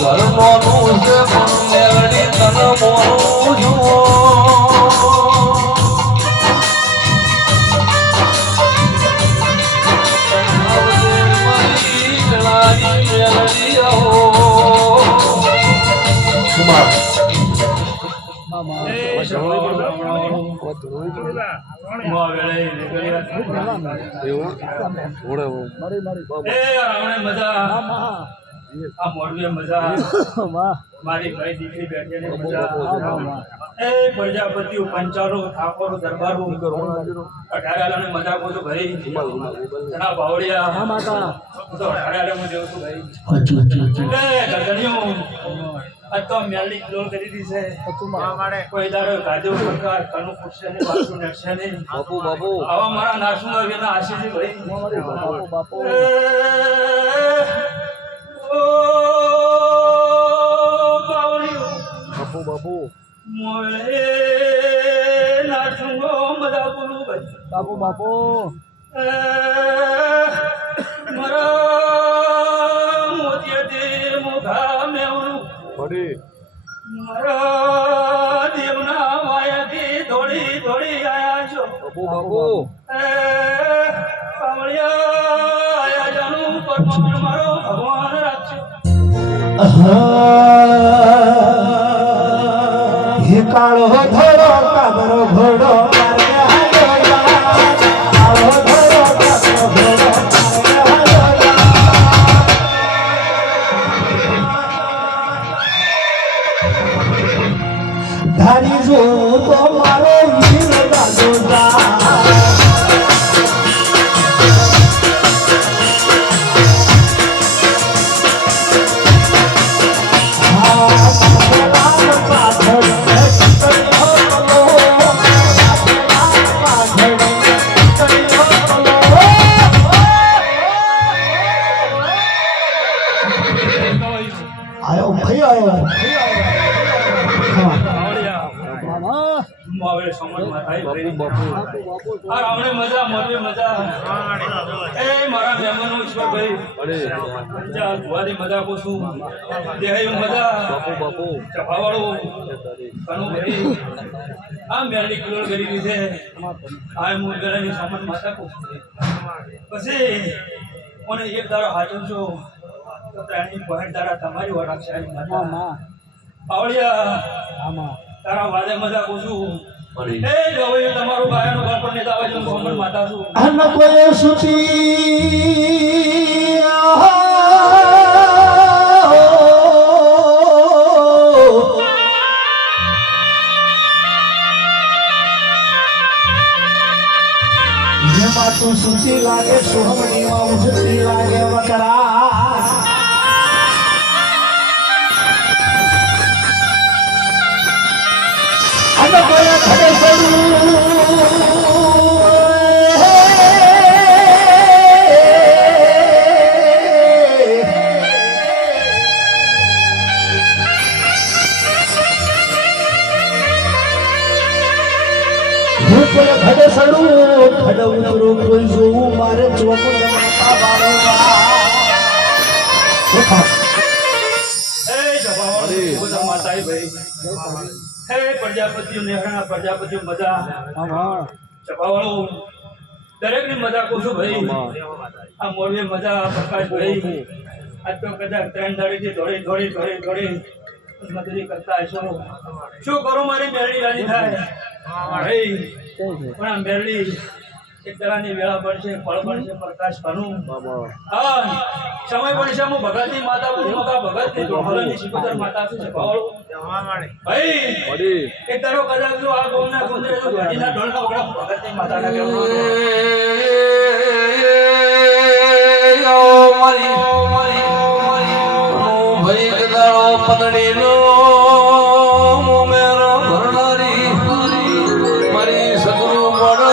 ઘરનું છે પણ મેલડી તન મોનું મારી ભાઈ દીકરી બેઠી પ્રજાપતિ પંચારો ઠાકોર દરબારો અઢારાને મજા કહું છું ભાઈ ઘણા બાવળિયા અઢારે હું જોઉં છું ભાઈ આ તો મેલની ક્લોર કરી દી છે કોઈ દાડો ગાજો સરકાર કનુ પૂછશે ને બાપુ નક્ષે નહીં બાપુ આવા મારા નાસુના વેના આશી ભાઈ બાપુ બાપુ મોએ નાચુંગો મજા બોલું ભાઈ બાપુ મારા મોતિયે મોઘા મેવણું પડી મારા દેવના માયાથી દોડી આયા છો બાપુ પાવળિયા આયા જાનું પરમાણ મારો ભગવાન રાખજો કાળો ધોળો કાબરો ઘોડો ધારી જો તો મારો વીર દાદો મજા પૂછું દેહાયું મજા બાપુ ચપાવાળો કનું ભાઈ આ મેલની ક્લોર કરી છે આ મુગરાની સામાન માતા પૂછું પછી મને એક દાડો હાચું છો તો ત્રણની બહેન દાડા તમારી વરાક છે પાવળિયા તારા વાદે મજા પૂછું એ ગવઈ તમારું ગાયનું બાપણ ને દાવા જેવું સામાન માતા છું અન કોઈ સુતી તું સુચી લાગે સોહમણીમાં ઉજતી લાગે વકરા અને કોઈ ખડે સડું ખડવું કોઈ જોવું મારે ચોક પ્રજાપતિ મજા ચપાવાળો દરેક ની મજા કહું છું ભાઈ આ મોરબી મજા પ્રકાશભાઈ આજ તો કદાચ 3 દાડીથી થોડી મજૂરી કરતા હશો શું કરું મારી મેરડી રાજી થાય ભાઈ પણ આ મેરડી એક તરાની વેળા પડશે ફળ પડશે પ્રકાશ ભનું હા સમય પડશે હું ભગતની માતા ભગતની ધોળની શિકોતર માતા છું ભાવળો ભાઈ એક તારો કદાચ જો આ ગોમના ગોંદરે જો ગાડીના ઢોલના વગડા ભગતની માતાના મારી ભાઈ કદાળો પનડીનો મોમેરો ભરનારી મારી સગરો મોડો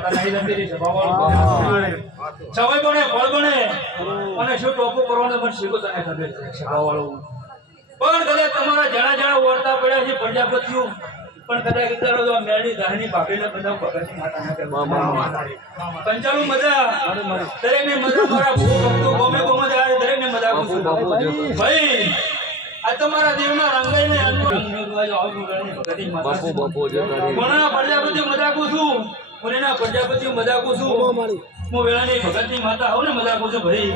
માતા નહીં જતી રહી સભાવાળો સવાય બને ફળ બને અને શું ટોપો કરવાનો મને શીખો તને ખબર છે સભાવાળો પણ કદાચ તમારા જણા જણા ઓરતા પડ્યા છે પ્રજાપતિઓ પણ કદાચ વિચારો તો મેળી દાહની ભાગીને બધા ભગતની માતા ના કરવા પંચાણું મજા દરેક ને મજા મારા ભક્તો ગમે ગમે જાય દરેક ને મજા આપું છું ભાઈ આ તમારા દેવના રંગાઈને ભગતની માતા ઘણા પ્રજાપતિઓ મજા આપું છું હું એના પ્રજાપતિઓ મજા આપું છું હું વેળાની ભગતની માતા આવું ને મજા આપું છું ભાઈ